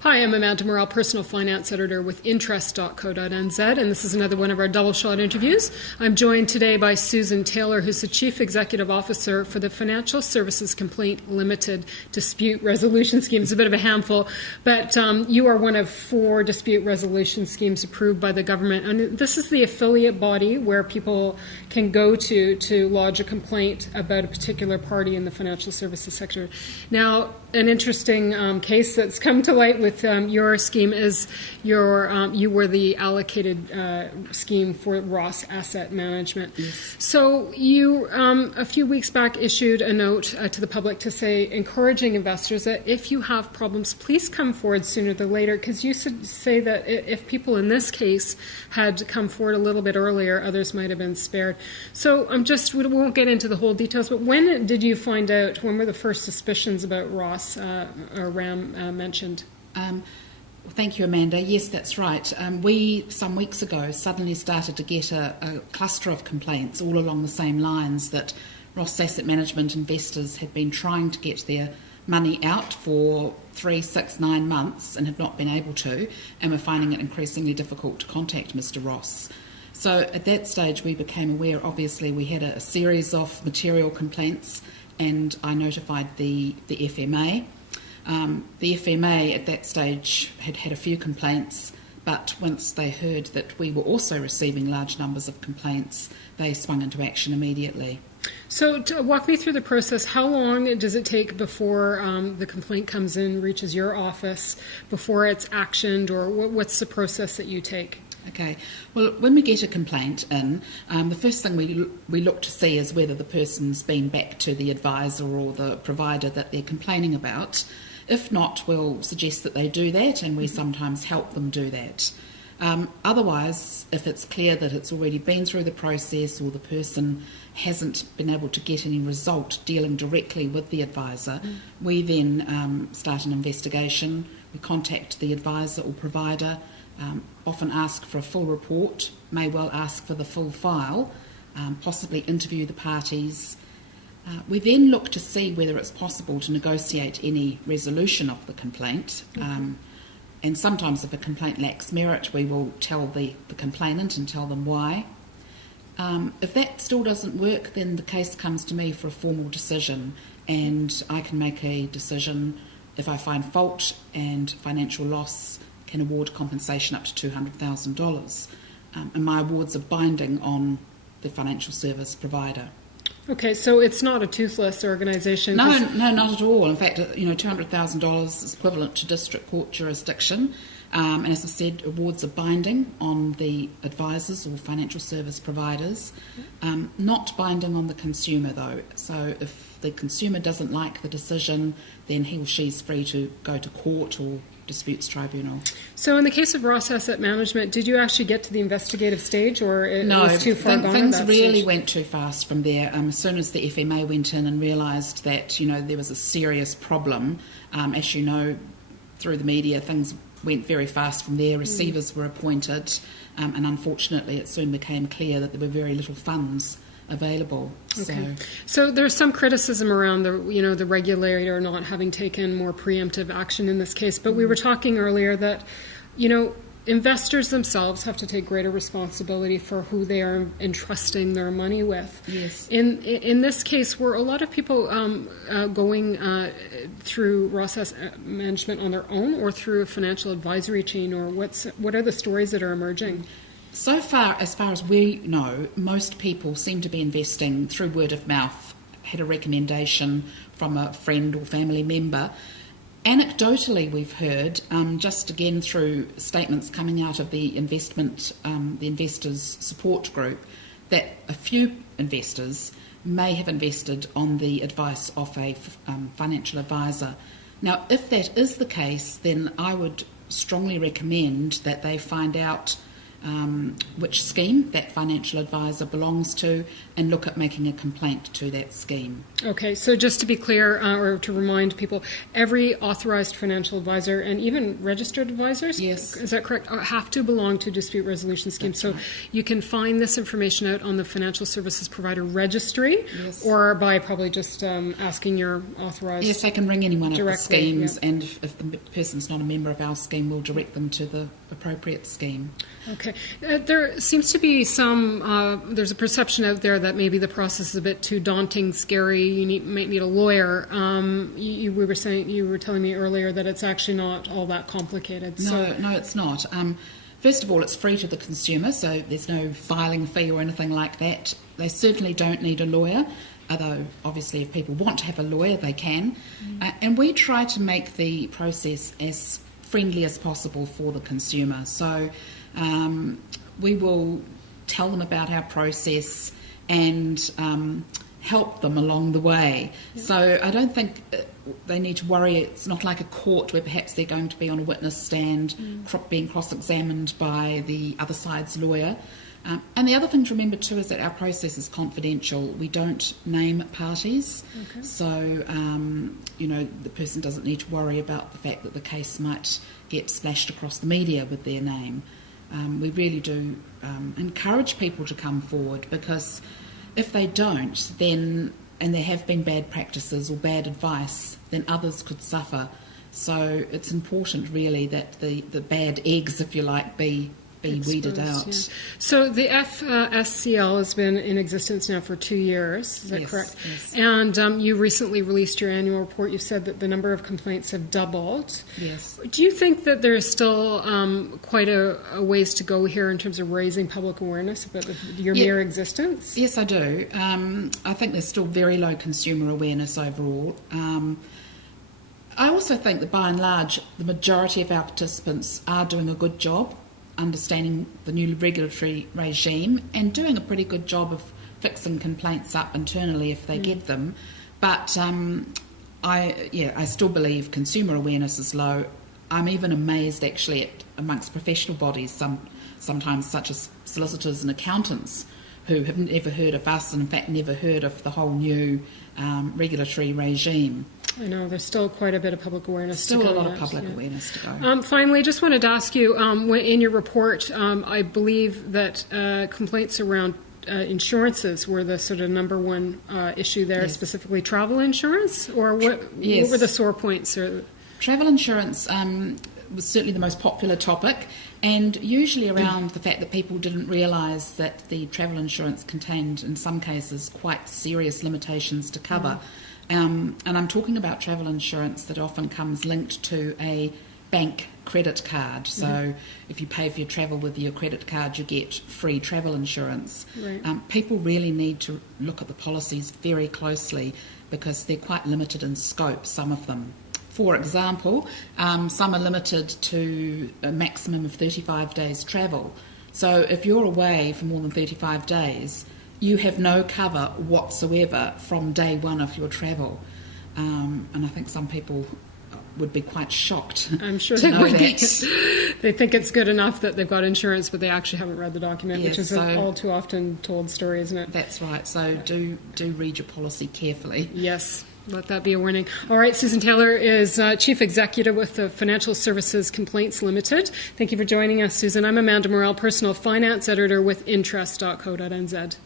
Hi, I'm Amanda Morrall, Personal Finance Editor with Interest.co.nz, and this is another one of our double shot interviews. I'm joined today by Susan Taylor, who's the Chief Executive Officer for the Financial Services Complaint Limited Dispute Resolution Scheme. It's a bit of a handful, but you are one of 4 dispute resolution schemes approved by the government, and this is the affiliate body where people can go to lodge a complaint about a particular party in the financial services sector. Now, an interesting case that's come to light with your scheme is you were the allocated scheme for Ross Asset Management. Yes. So you a few weeks back issued a note to the public to say, encouraging investors that if you have problems, please come forward sooner than later, because you say that if people in this case had come forward a little bit earlier, others might have been spared. So we won't get into the whole details, but when did you find out, when were the first suspicions about Ross or RAM mentioned? Thank you, Amanda. Yes, that's right. We, some weeks ago, suddenly started to get a cluster of complaints all along the same lines that Ross Asset Management investors had been trying to get their money out for 3, 6, 9 months and have not been able to, and were finding it increasingly difficult to contact Mr. Ross. So at that stage we became aware, obviously we had a series of material complaints, and I notified the FMA. The FMA at that stage had a few complaints, but once they heard that we were also receiving large numbers of complaints, they swung into action immediately. So walk me through the process. How long does it take before the complaint comes in, reaches your office, before it's actioned, or what's the process that you take? Okay, well, when we get a complaint in, the first thing we look to see is whether the person's been back to the advisor or the provider that they're complaining about. If not, we'll suggest that they do that, and we sometimes help them do that. Otherwise, if it's clear that it's already been through the process or the person hasn't been able to get any result dealing directly with the advisor, we then start an investigation. We contact the advisor or provider, often ask for a full report, may well ask for the full file, possibly interview the parties. We then look to see whether it's possible to negotiate any resolution of the complaint. And sometimes if a complaint lacks merit, we will tell the complainant and tell them why. If that still doesn't work, then the case comes to me for a formal decision, and I can make a decision. If I find fault and financial loss, can award compensation up to $200,000. And my awards are binding on the financial service provider. Okay, so it's not a toothless organisation? No, not at all. In fact, $200,000 is equivalent to district court jurisdiction. And as I said, awards are binding on the advisors or financial service providers. Not binding on the consumer, though. So if the consumer doesn't like the decision, then he or she's free to go to court or disputes tribunal. So in the case of Ross Asset Management, did you actually get to the investigative stage, or it was too far gone? Things really went too fast from there. As soon as the FMA went in and realised that there was a serious problem, as you know, through the media, things went very fast from there. Receivers were appointed, and unfortunately it soon became clear that there were very little funds available. Okay. So there's some criticism around the regulator not having taken more preemptive action in this case, but we were talking earlier that investors themselves have to take greater responsibility for who they are entrusting their money with. Yes. In this case, were a lot of people going through Ross Asset Management on their own, or through a financial advisory chain, or what are the stories that are emerging? So far as we know, most people seem to be investing through word of mouth, had a recommendation from a friend or family member. Anecdotally, we've heard, just again through statements coming out of the investors support group, that a few investors may have invested on the advice of a financial advisor. Now, if that is the case, then I would strongly recommend that they find out which scheme that financial advisor belongs to and look at making a complaint to that scheme. Okay, so just to be clear, or to remind people, every authorized financial advisor and even registered advisors, Yes. is that correct, have to belong to dispute resolution scheme. That's So right. you can find this information out on the Financial Services Provider Registry, Yes. or by probably just asking your authorized. Yes, they can ring any one of the Directly, schemes, yeah. and if the person's not a member of our scheme, we'll direct them to the appropriate scheme. Okay. There seems to be there's a perception out there that maybe the process is a bit too daunting, scary, might need a lawyer. You were telling me earlier that it's actually not all that complicated. No, it's not. First of all, it's free to the consumer, so there's no filing fee or anything like that. They certainly don't need a lawyer, although obviously if people want to have a lawyer, they can. And we try to make the process as friendly as possible for the consumer. So we will tell them about our process and help them along the way. Yeah. So I don't think they need to worry. It's not like a court where perhaps they're going to be on a witness stand being cross-examined by the other side's lawyer. And the other thing to remember too is that our process is confidential. We don't name parties. Okay. So, the person doesn't need to worry about the fact that the case might get splashed across the media with their name. We really do encourage people to come forward, because if they don't, then, and there have been bad practices or bad advice, then others could suffer. So it's important really that the bad eggs, if you like, be weeded out. Yeah. So the FSCL has been in existence now for 2 years, is that Yes, correct? Yes. And you recently released your annual report. You said that the number of complaints have doubled. Yes. Do you think that there's still quite a ways to go here in terms of raising public awareness about your mere existence? Yes, I do. I think there's still very low consumer awareness overall. I also think that by and large, the majority of our participants are doing a good job understanding the new regulatory regime and doing a pretty good job of fixing complaints up internally if they get them. But I still believe consumer awareness is low. I'm even amazed actually amongst professional bodies, sometimes such as solicitors and accountants, who have never heard of us and in fact never heard of the whole new regulatory regime. I know, there's still quite a bit of public awareness to go. Still a lot of public awareness to go. Finally, just wanted to ask you, in your report, I believe that complaints around insurances were the sort of number one issue there, Yes. specifically travel insurance? Or what Yes. were the sore points? Travel insurance was certainly the most popular topic, and usually around the fact that people didn't realise that the travel insurance contained, in some cases, quite serious limitations to cover. And I'm talking about travel insurance that often comes linked to a bank credit card. So if you pay for your travel with your credit card, you get free travel insurance. Right. People really need to look at the policies very closely, because they're quite limited in scope, some of them. For example, some are limited to a maximum of 35 days travel. So if you're away for more than 35 days, you have no cover whatsoever from day one of your travel. And I think some people would be quite shocked. I'm sure to they know would be. that. They think it's good enough that they've got insurance, but they actually haven't read the document, Yes, which is an all too often told story, isn't it? That's right. So do read your policy carefully. Yes. Let that be a warning. All right, Susan Taylor is Chief Executive with the Financial Services Complaints Limited. Thank you for joining us, Susan. I'm Amanda Morrall, Personal Finance Editor with Interest.co.nz.